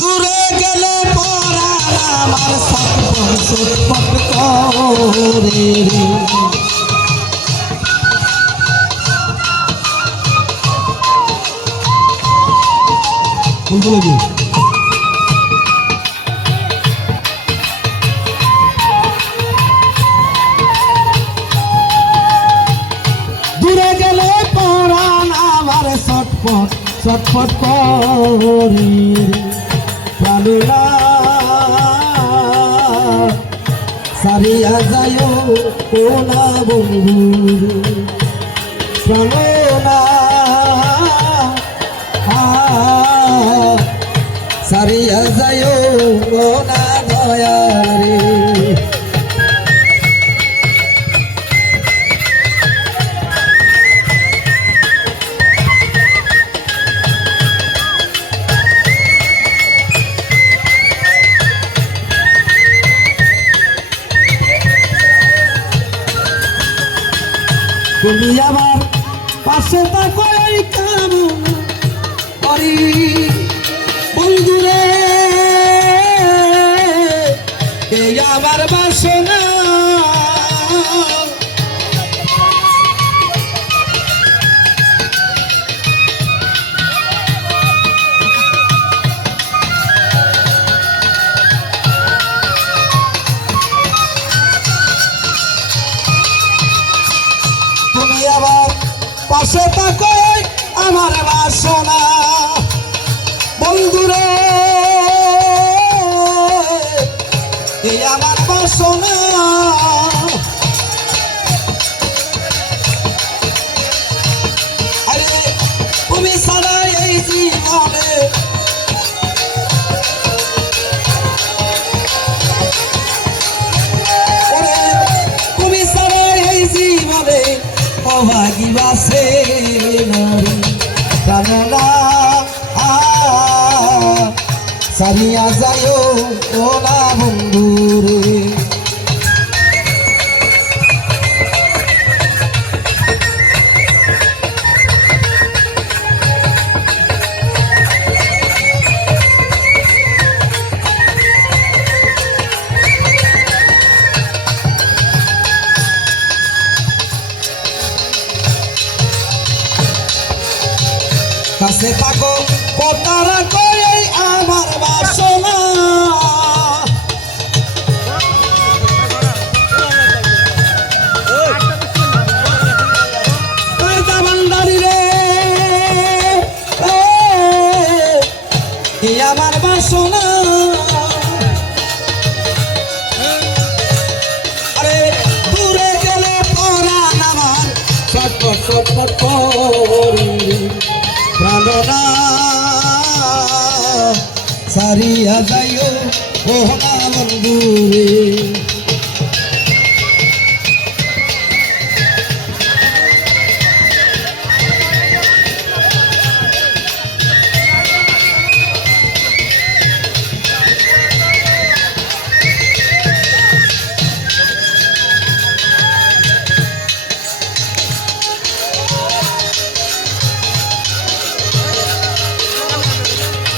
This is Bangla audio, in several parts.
দূরে গেলে পরাণ আমার সটপট সটপট করে দূরে গেলে পরাণ আমার ছটফট ছটফট করে প্রাণনা সারিয়া যায় ও না বন্ধু প্রাণনা সারিয়া যায় ও দয়া রে তুমি আমার পাশে থাকো এই কামনা করি। এই আমার বাসনা তুমি আবার পাশে থাকো আমার বাসনা। বন্ধুরে আমার বাসনা। অভাগী বাসে নারী প্রাণনা সারিয়া যায় ও না বন্ধুরে। কাছে থাকো, পতারা করে আমার বাসনা। আমার বাসনা। আরে দূরে গেলে পরাণ আমার ছটফট করে। প্রাণনা সারিয়া যাইও ওহনা বন্ধুরে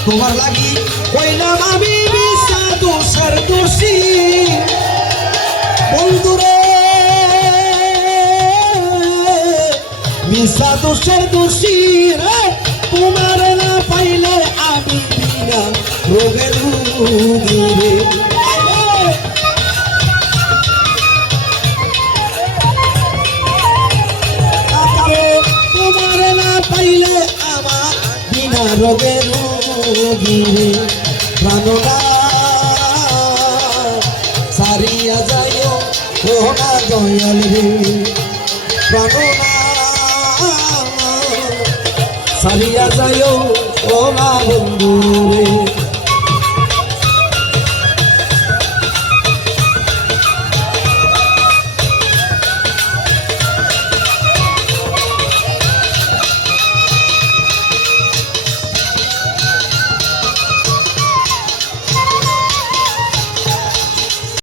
তোমার লাগি কইলাম আমি বিশা দোষের দোষী বন্ধুরে, মিশা দোষের দোষী রে, তোমার না পাইলে আমি বিনা রোগের রুগী তোমার না পাইলে আমার বিনা রোগে রোগী রে প্রাণনা সারিয়া যাইও রোহনা দয়াল রে। প্রাণনা সারিয়া যাইও ও না বন্ধু